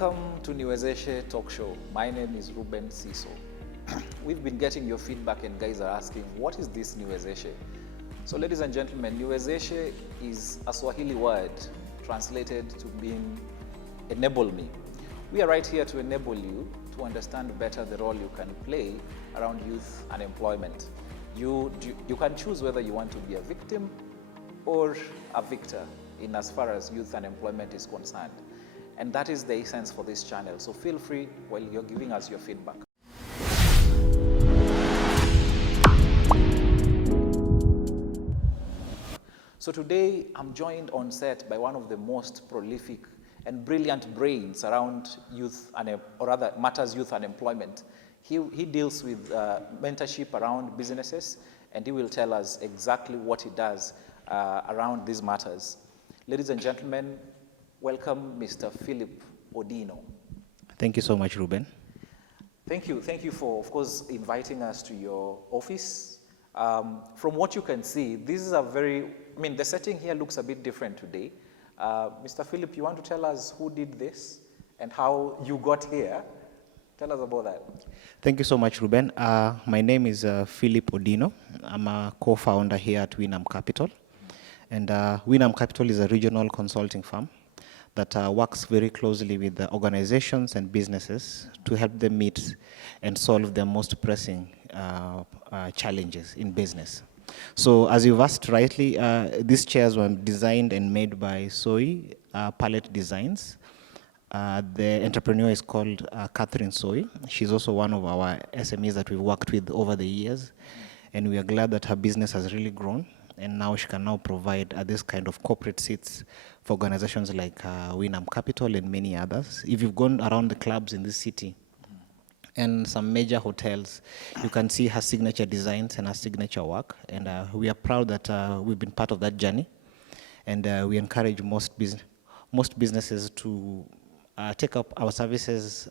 Welcome to Niwezeshe Talk Show. My name is Ruben Siso. We've been getting your feedback and guys are asking, what is this Niwezeshe? So ladies and gentlemen, Niwezeshe is a Swahili word translated to mean enable me. We are right here to enable you to understand better the role you can play around youth unemployment. You can choose whether you want to be a victim or a victor in as far as youth unemployment is concerned. And that is the essence for this channel. So feel free while you're giving us your feedback. So today I'm joined on set by one of the most prolific and brilliant brains around youth, or rather matters youth unemployment. He deals with mentorship around businesses, and he will tell us exactly what he does around these matters. Ladies and gentlemen, welcome Mr. Philip Odino. Thank you so much, Ruben. Thank you for, of course, inviting us to your office. From what you can see, this is the setting here looks a bit different today. Mr. Philip, you want to tell us who did this and how you got here? Tell us about that. Thank you so much, Ruben. My name is Philip Odino. I'm a co-founder here at Winam Capital. And Winam Capital is a regional consulting firm that works very closely with the organizations and businesses to help them meet and solve their most pressing challenges in business. So as you've asked rightly, these chairs were designed and made by Soy Palette Designs. The entrepreneur is called Catherine Soy. She's also one of our SMEs that we've worked with over the years. And we are glad that her business has really grown. And now she can now provide this kind of corporate seats for organizations like Winam Capital and many others. If you've gone around the clubs in this city and some major hotels, you can see her signature designs and her signature work. And we are proud that we've been part of that journey. And we encourage most businesses to take up our services,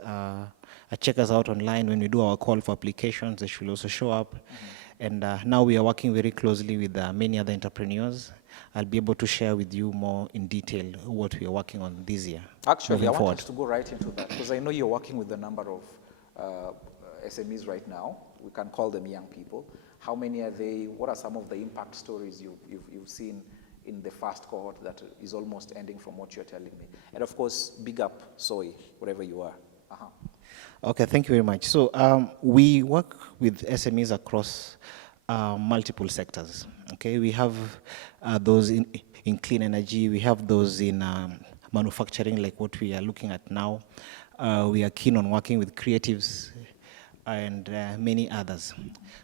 check us out online. When we do our call for applications, they should also show up. And now we are working very closely with many other entrepreneurs. I'll be able to share with you more in detail what we are working on this year. Actually, I want us to go right into that because I know you're working with a number of SMEs right now. We can call them young people. How many are they? What are some of the impact stories you've seen in the first cohort that is almost ending from what you're telling me? And of course, big up Soy, wherever you are. Okay, thank you very much. So we work with SMEs across multiple sectors. Okay, we have those in clean energy. We have those in manufacturing, like what we are looking at now. We are keen on working with creatives and many others.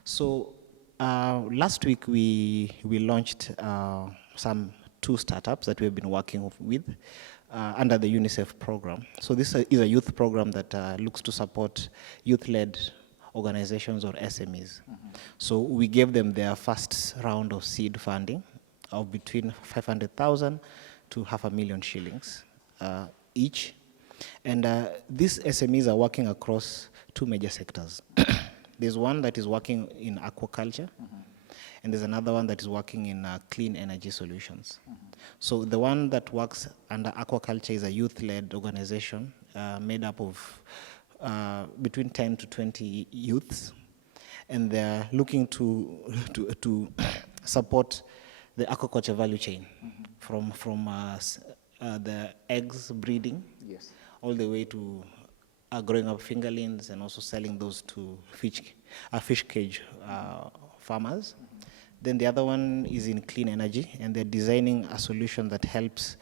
So last week we launched some 2 startups that we've been working with under the UNICEF program. So this is a youth program that looks to support youth-led organizations or SMEs. So we gave them their first round of seed funding of between 500,000 to 500,000 shillings each. And these SMEs are working across 2 major sectors. There's one that is working in aquaculture, and there's another one that is working in clean energy solutions. So the one that works under aquaculture is a youth-led organization made up of between 10 to 20 youths, and they're looking to support the aquaculture value chain from the eggs breeding all the way to growing up fingerlings and also selling those to fish cage farmers. Then the other one is in clean energy, and they're designing a solution that helps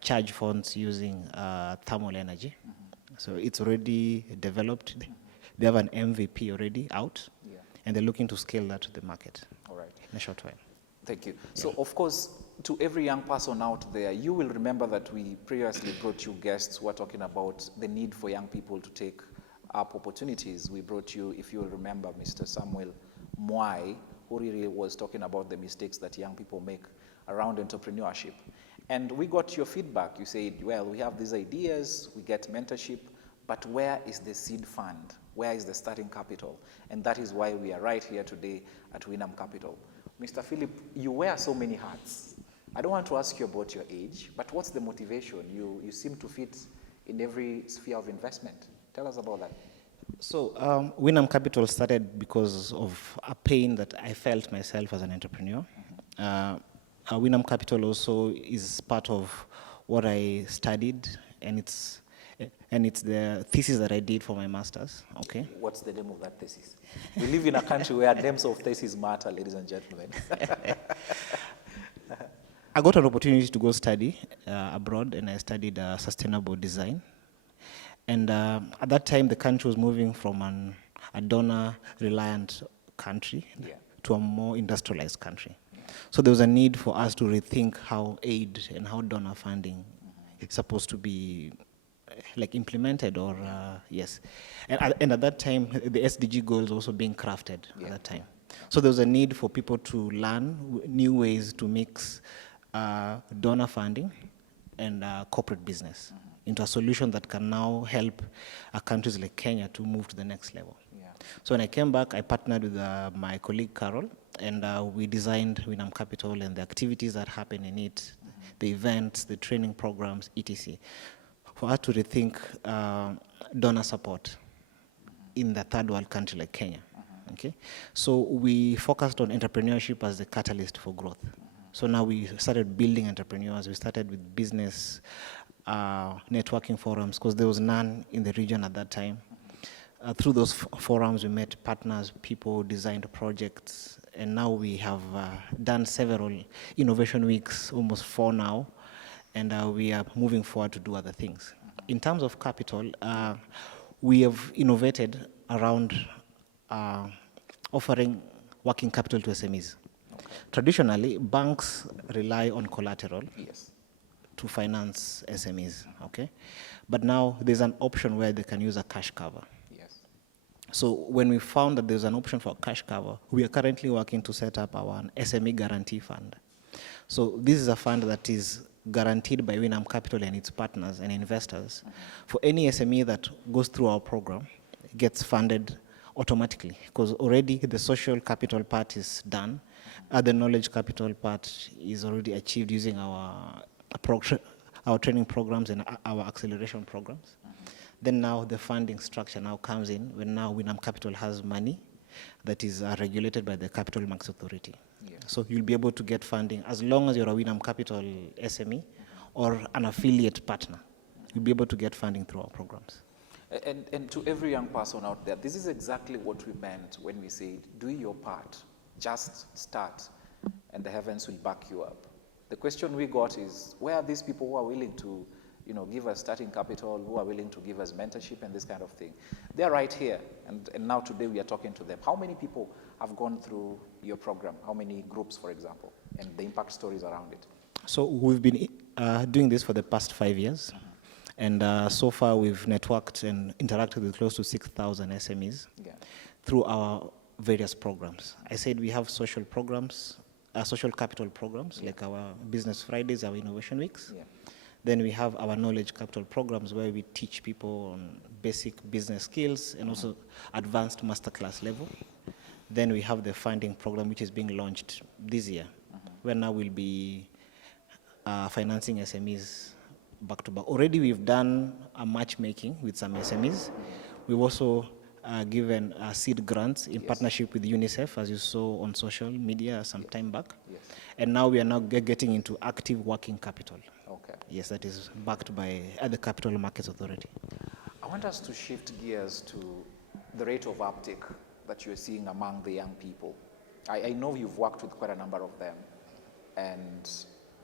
charge phones using thermal energy. So it's already developed. They have an MVP already out, and they're looking to scale that to the market in a short while. Thank you. So of course, to every young person out there, you will remember that we previously brought you guests who are talking about the need for young people to take up opportunities. We brought you, if you will remember, Mr. Samuel Mwai, who really was talking about the mistakes that young people make around entrepreneurship. And we got your feedback. You said, well, we have these ideas, we get mentorship, but where is the seed fund? Where is the starting capital? And that is why we are right here today at Winam Capital. Mr. Philip, you wear so many hats. I don't want to ask you about your age, but what's the motivation? You seem to fit in every sphere of investment. Tell us about that. So Winam Capital started because of a pain that I felt myself as an entrepreneur. Winam Capital also is part of what I studied, and it's the thesis that I did for my master's. Okay. What's the name of that thesis? We live in a country where names of theses matter, ladies and gentlemen. I got an opportunity to go study abroad, and I studied sustainable design. And at that time, the country was moving from a donor-reliant country to a more industrialized country. So there was a need for us to rethink how aid and how donor funding is supposed to be like implemented, or yes. And at that time, the SDG goals also being crafted at that time. So there was a need for people to learn new ways to mix donor funding and corporate business into a solution that can now help countries like Kenya to move to the next level. So when I came back, I partnered with my colleague Carol, and we designed Winam Capital and the activities that happen in it, the events, the training programs, etc. For us to rethink donor support in the third world country like Kenya. Okay, so we focused on entrepreneurship as the catalyst for growth. So now we started building entrepreneurs. We started with business networking forums, because there was none in the region at that time. Through those forums, we met partners, people, designed projects, and now we have done several innovation weeks, almost 4 now, and we are moving forward to do other things. In terms of capital, we have innovated around offering working capital to SMEs. Traditionally, banks rely on collateral to finance SMEs, okay? But now there's an option where they can use a cash cover. So when we found that there's an option for a cash cover, we are currently working to set up our SME Guarantee Fund. So this is a fund that is guaranteed by Winam Capital and its partners and investors. For any SME that goes through our program, it gets funded automatically, because already the social capital part is done. The knowledge capital part is already achieved using our training programs and our acceleration programs. Then now the funding structure now comes in when now Winam Capital has money that is regulated by the Capital Markets Authority. So you'll be able to get funding as long as you're a Winam Capital SME or an affiliate partner. You'll be able to get funding through our programs. And to every young person out there, this is exactly what we meant when we said, do your part, just start, and the heavens will back you up. The question we got is, where are these people who are willing to give us starting capital, who are willing to give us mentorship and this kind of thing? They're right here, and now today we are talking to them. How many people have gone through your program? How many groups, for example, and the impact stories around it? So we've been doing this for the past 5 years, and so far we've networked and interacted with close to 6,000 SMEs through our various programs. I said we have social programs, social capital programs, like our Business Fridays, our Innovation Weeks. Then we have our knowledge capital programs where we teach people on basic business skills and also advanced masterclass level. Then we have the funding program, which is being launched this year, where now we'll be financing SMEs back to back. Already we've done a matchmaking with some SMEs. We've also given seed grants in partnership with UNICEF, as you saw on social media some time back. And now we are now getting into active working capital. Yes, that is backed by the Capital Markets Authority. I want us to shift gears to the rate of uptake that you're seeing among the young people. I know you've worked with quite a number of them. And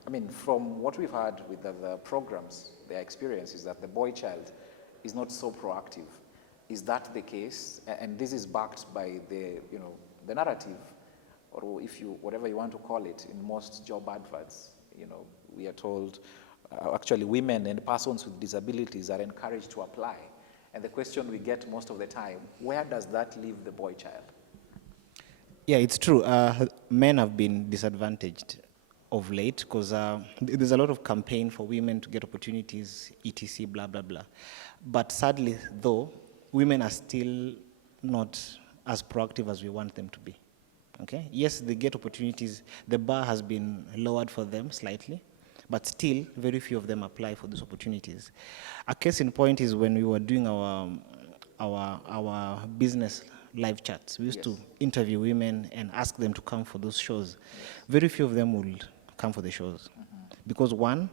I mean, from what we've heard with the programs, their experience is that the boy child is not so proactive. Is that the case? And this is backed by the narrative, or whatever you want to call it, in most job adverts. We are told actually women and persons with disabilities are encouraged to apply. And the question we get most of the time, where does that leave the boy child? Yeah, it's true. Men have been disadvantaged of late because there's a lot of campaign for women to get opportunities, etc., blah, blah, blah. But sadly, though, women are still not as proactive as we want them to be. Okay? Yes, they get opportunities. The bar has been lowered for them slightly, but still very few of them apply for these opportunities. A case in point is when we were doing our business live chats. We used to interview women and ask them to come for those shows. Very few of them would come for the shows. Because one,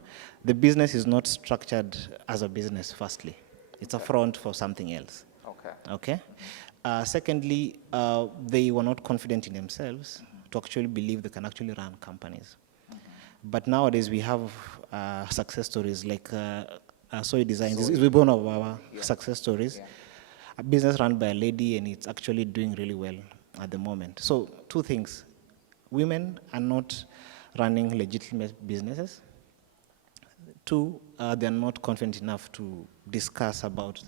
the business is not structured as a business, firstly. It's a front for something else. Okay? Secondly, they were not confident in themselves to actually believe they can actually run companies. But nowadays we have success stories like Soy Designs. This is one of our success stories. A business run by a lady, and it's actually doing really well at the moment. So two things. Women are not running legitimate businesses. Two, they're not confident enough to discuss about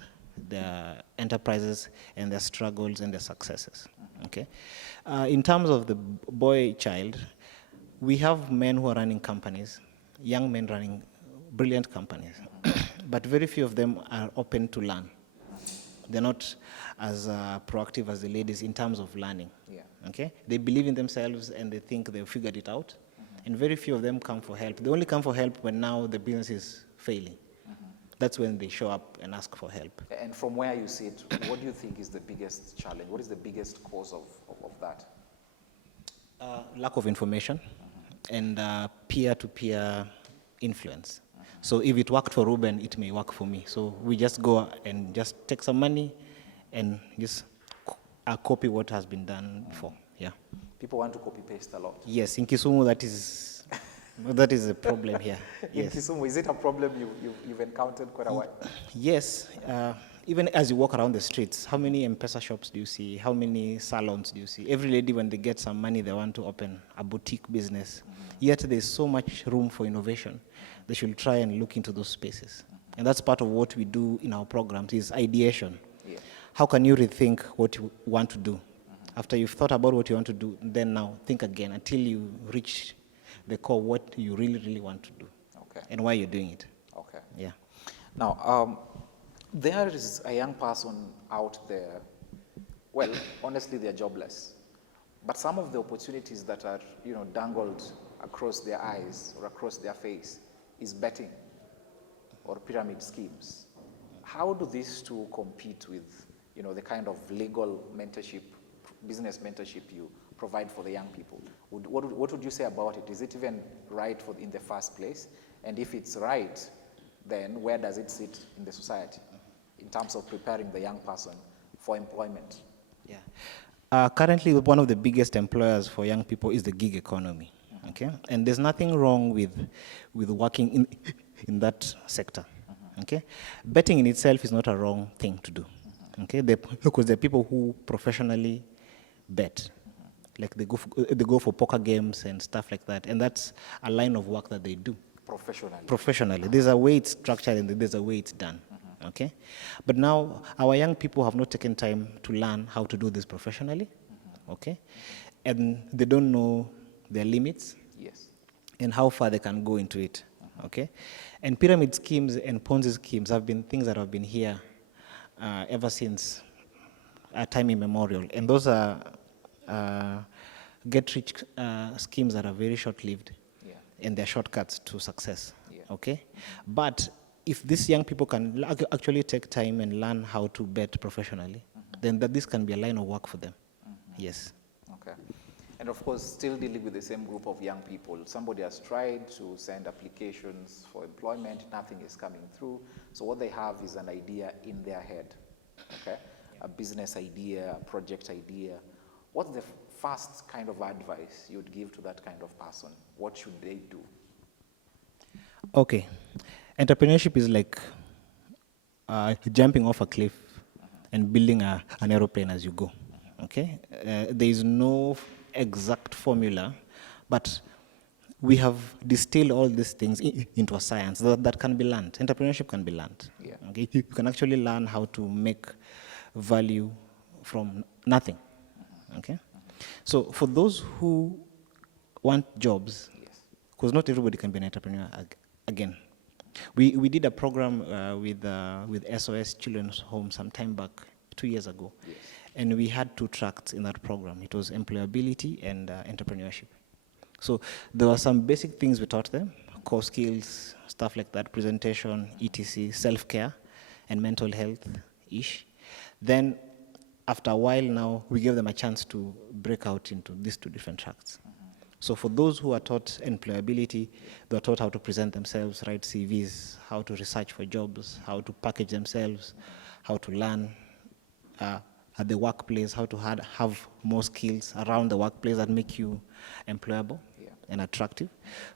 their enterprises and their struggles and their successes. Okay. In terms of the boy child, we have men who are running companies, young men running brilliant companies, but very few of them are open to learn. They're not as proactive as the ladies in terms of learning. Okay? They believe in themselves and they think they've figured it out, and very few of them come for help. They only come for help when now the business is failing. That's when they show up and ask for help. And from where you see it, what do you think is the biggest challenge? What is the biggest cause of that? Lack of information and peer-to-peer influence. So if it worked for Ruben, it may work for me. So we just go and just take some money and just copy what has been done before. Yeah. People want to copy-paste a lot. Yes, in Kisumu, that is a problem here. In Kisumu, is it a problem you've encountered quite a while? Yes. Even as you walk around the streets, how many M-Pesa shops do you see? How many salons do you see? Every lady, when they get some money, they want to open a boutique business. Yet there's so much room for innovation. They should try and look into those spaces. And that's part of what we do in our programs is ideation. How can you rethink what you want to do? After you've thought about what you want to do, then now think again until you reach the core what you really, really want to do and why you're doing it. Okay. Yeah. Now, there is a young person out there, well, honestly, they're jobless. But some of the opportunities that are, dangled across their eyes or across their face is betting or pyramid schemes. How do these two compete with, the kind of legal mentorship, business mentorship you provide for the young people? What would you say about it? Is it even right in the first place? And if it's right, then where does it sit in the society in terms of preparing the young person for employment? Yeah. Currently, one of the biggest employers for young people is the gig economy. Okay, and there's nothing wrong with working in that sector. Okay, betting in itself is not a wrong thing to do. Okay, because there are people who professionally bet, like they go for poker games and stuff like that, and that's a line of work that they do. Professionally. There's a way it's structured and there's a way it's done. Okay, but now our young people have not taken time to learn how to do this professionally. Okay, and they don't know their limits. And how far they can go into it. Okay, and pyramid schemes and Ponzi schemes have been things that have been here ever since time immemorial, and those are get-rich schemes that are very short-lived, and they're shortcuts to success. Okay, but if these young people can actually take time and learn how to bet professionally, then this can be a line of work for them. Yes. Okay. And of course, still dealing with the same group of young people. Somebody has tried to send applications for employment, nothing is coming through. So what they have is an idea in their head, okay? A business idea, a project idea. What's the first kind of advice you'd give to that kind of person? What should they do? Okay. Entrepreneurship is like jumping off a cliff and building an aeroplane as you go, okay? There is no exact formula, but we have distilled all these things into a science that can be learned. Entrepreneurship can be learned. Okay? You can actually learn how to make value from nothing. Okay? So for those who want jobs, because not everybody can be an entrepreneur again. We did a program with SOS Children's Home some time back, 2 years ago. And we had 2 tracks in that program. It was employability and entrepreneurship. So there were some basic things we taught them, core skills, stuff like that, presentation, etc., self-care, and mental health-ish. Then, after a while now, we give them a chance to break out into these two different tracks. So for those who are taught employability, they're taught how to present themselves, write CVs, how to research for jobs, how to package themselves, how to learn at the workplace, how to have more skills around the workplace that make you employable and attractive.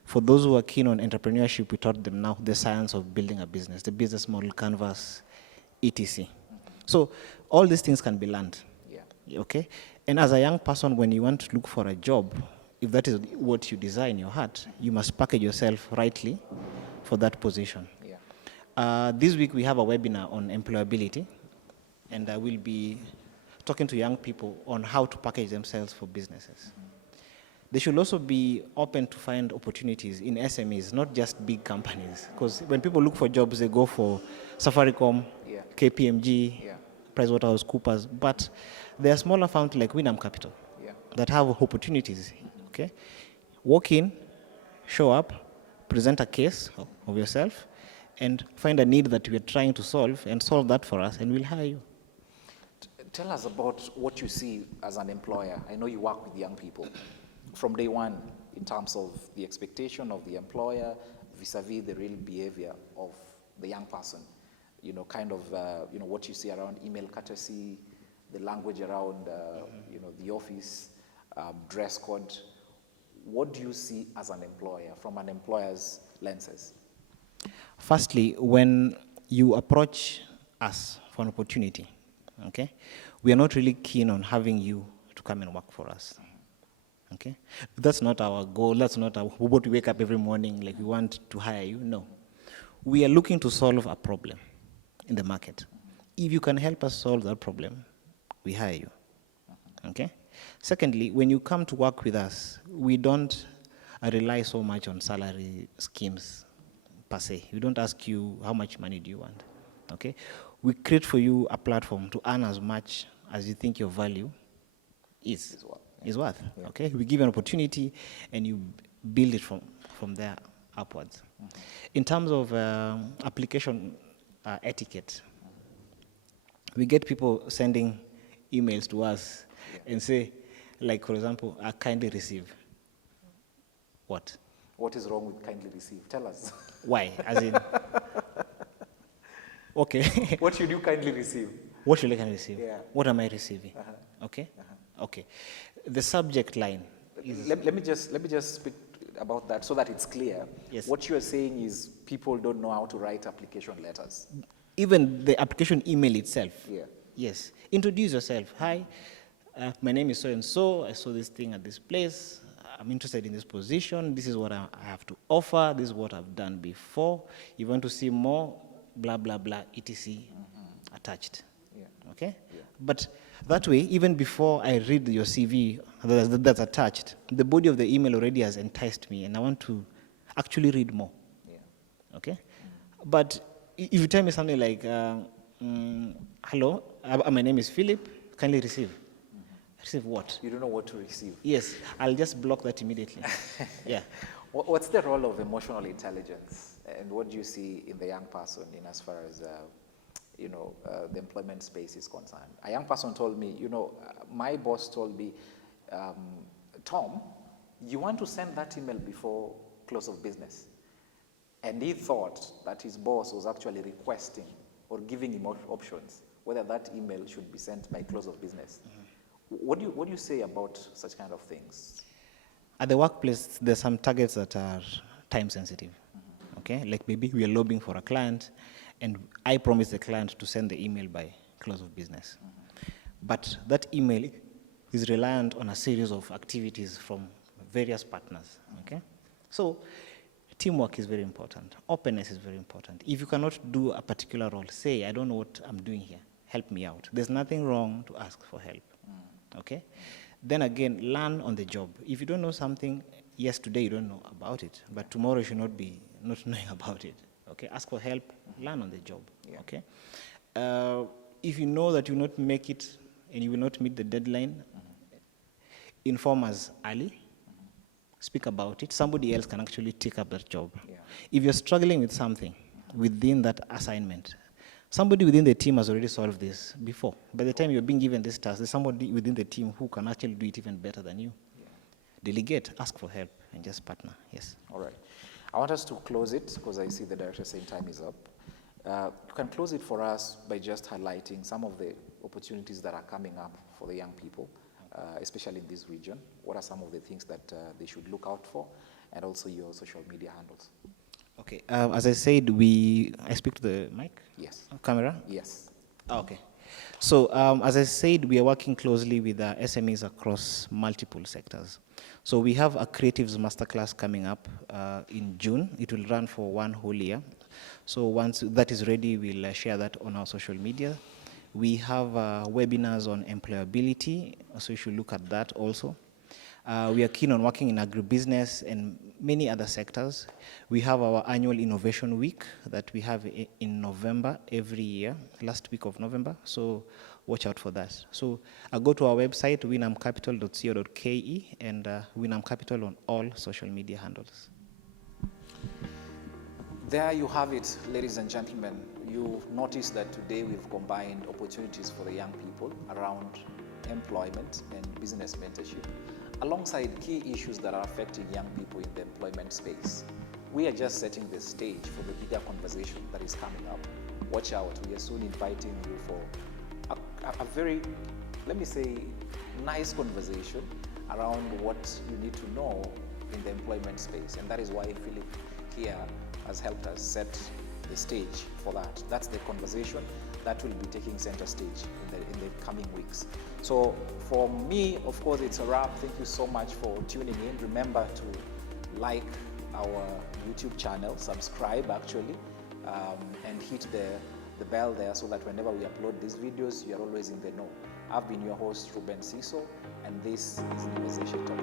For those who are keen on entrepreneurship, we taught them now the science of building a business, the business model, canvas, etc. So all these things can be learned, okay? And as a young person, when you want to look for a job, if that is what you desire in your heart, you must package yourself rightly for that position. This week we have a webinar on employability, and I will be talking to young people on how to package themselves for businesses. They should also be open to find opportunities in SMEs, not just big companies. Because when people look for jobs, they go for Safaricom, KPMG, PricewaterhouseCoopers, but there are smaller firms like Winam Capital that have opportunities. Okay, walk in, show up, present a case of yourself, and find a need that we are trying to solve, and solve that for us, and we'll hire you. Tell us about what you see as an employer. I know you work with young people from day one in terms of the expectation of the employer vis-a-vis the real behavior of the young person. You know, kind of, what you see around email courtesy, the language around, the office, dress code. What do you see as an employer from an employer's lenses? Firstly, when you approach us for an opportunity, okay, we are not really keen on having you to come and work for us. Okay, that's not our goal. That's not our, we want to wake up every morning like we want to hire you. No, we are looking to solve a problem in the market. If you can help us solve that problem, we hire you. Okay. Secondly, when you come to work with us, we don't rely so much on salary schemes per se. We don't ask you how much money do you want. Okay. We create for you a platform to earn as much as you think your value is worth. Okay. We give you an opportunity and you build it from there upwards. In terms of application etiquette, we get people sending emails to us and say, like, for example, I kindly receive. What? What is wrong with kindly receive? Tell us. Why? As in, okay. What should you kindly receive? What should I kindly receive? Yeah. What am I receiving? Okay? Okay. The subject line is... Let me just speak about that so that it's clear. Yes. What you are saying is people don't know how to write application letters. Even the application email itself. Yeah. Yes. Introduce yourself. Hi, my name is so-and-so. I saw this thing at this place. I'm interested in this position. This is what I have to offer. This is what I've done before. You want to see more, blah, blah, blah, etc. Attached. Yeah. Okay? Yeah. But that way, even before I read your CV that's attached, the body of the email already has enticed me, and I want to actually read more. Yeah. Okay? But if you tell me something like, hello, my name is Philip, kindly receive. Receive what? You don't know what to receive. Yes, I'll just block that immediately. Yeah. What's the role of emotional intelligence, and what do you see in the young person in as far as the employment space is concerned? A young person told me, my boss told me, Tom, you want to send that email before close of business. And he thought that his boss was actually requesting or giving him options whether that email should be sent by close of business. What do you say about such kind of things? At the workplace, there's some targets that are time sensitive. Okay, like maybe we are lobbying for a client, and I promise the client to send the email by close of business. But that email is reliant on a series of activities from various partners. Okay, so teamwork is very important. Openness is very important. If you cannot do a particular role, say, I don't know what I'm doing here. Help me out. There's nothing wrong to ask for help. Okay? Then again, learn on the job. If you don't know something, yes, today you don't know about it, but tomorrow you should not be not knowing about it. Okay? Ask for help, learn on the job. Yeah. Okay? If you know that you will not make it and you will not meet the deadline, inform us early speak about it, somebody else can actually take up that job. Yeah. If you're struggling with something within that assignment, somebody within the team has already solved this before. By the time you're being given this task, there's somebody within the team who can actually do it even better than you. Yeah. Delegate, ask for help, and just partner. Yes. All right. I want us to close it because I see the director saying time is up. You can close it for us by just highlighting some of the opportunities that are coming up for the young people, especially in this region. What are some of the things that they should look out for, and also your social media handles? Okay. As I said, I speak to the mic? Yes. Camera? Yes. Okay. So as I said, we are working closely with SMEs across multiple sectors. So we have a Creatives Masterclass coming up in June. It will run for 1 whole year. So once that is ready, we'll share that on our social media. We have webinars on employability, so you should look at that also. We are keen on working in agribusiness and many other sectors. We have our annual Innovation Week that we have in November every year, last week of November, so watch out for that. So go to our website, winamcapital.co.ke, and Winam Capital on all social media handles. There you have it, ladies and gentlemen. You've noticed that today we've combined opportunities for the young people around employment and business mentorship, alongside key issues that are affecting young people in the employment space. We are just setting the stage for the bigger conversation that is coming up. Watch out, we are soon inviting you for a very, let me say, nice conversation around what you need to know in the employment space. And that is why Philip here has helped us set the stage for that. That's the conversation that will be taking center stage in the coming weeks. So for me, of course, it's a wrap. Thank you so much for tuning in. Remember to like our YouTube channel, subscribe actually, and hit the bell there so that whenever we upload these videos, you are always in the know. I've been your host, Ruben Ciso, and this is Niwezeshe Talk.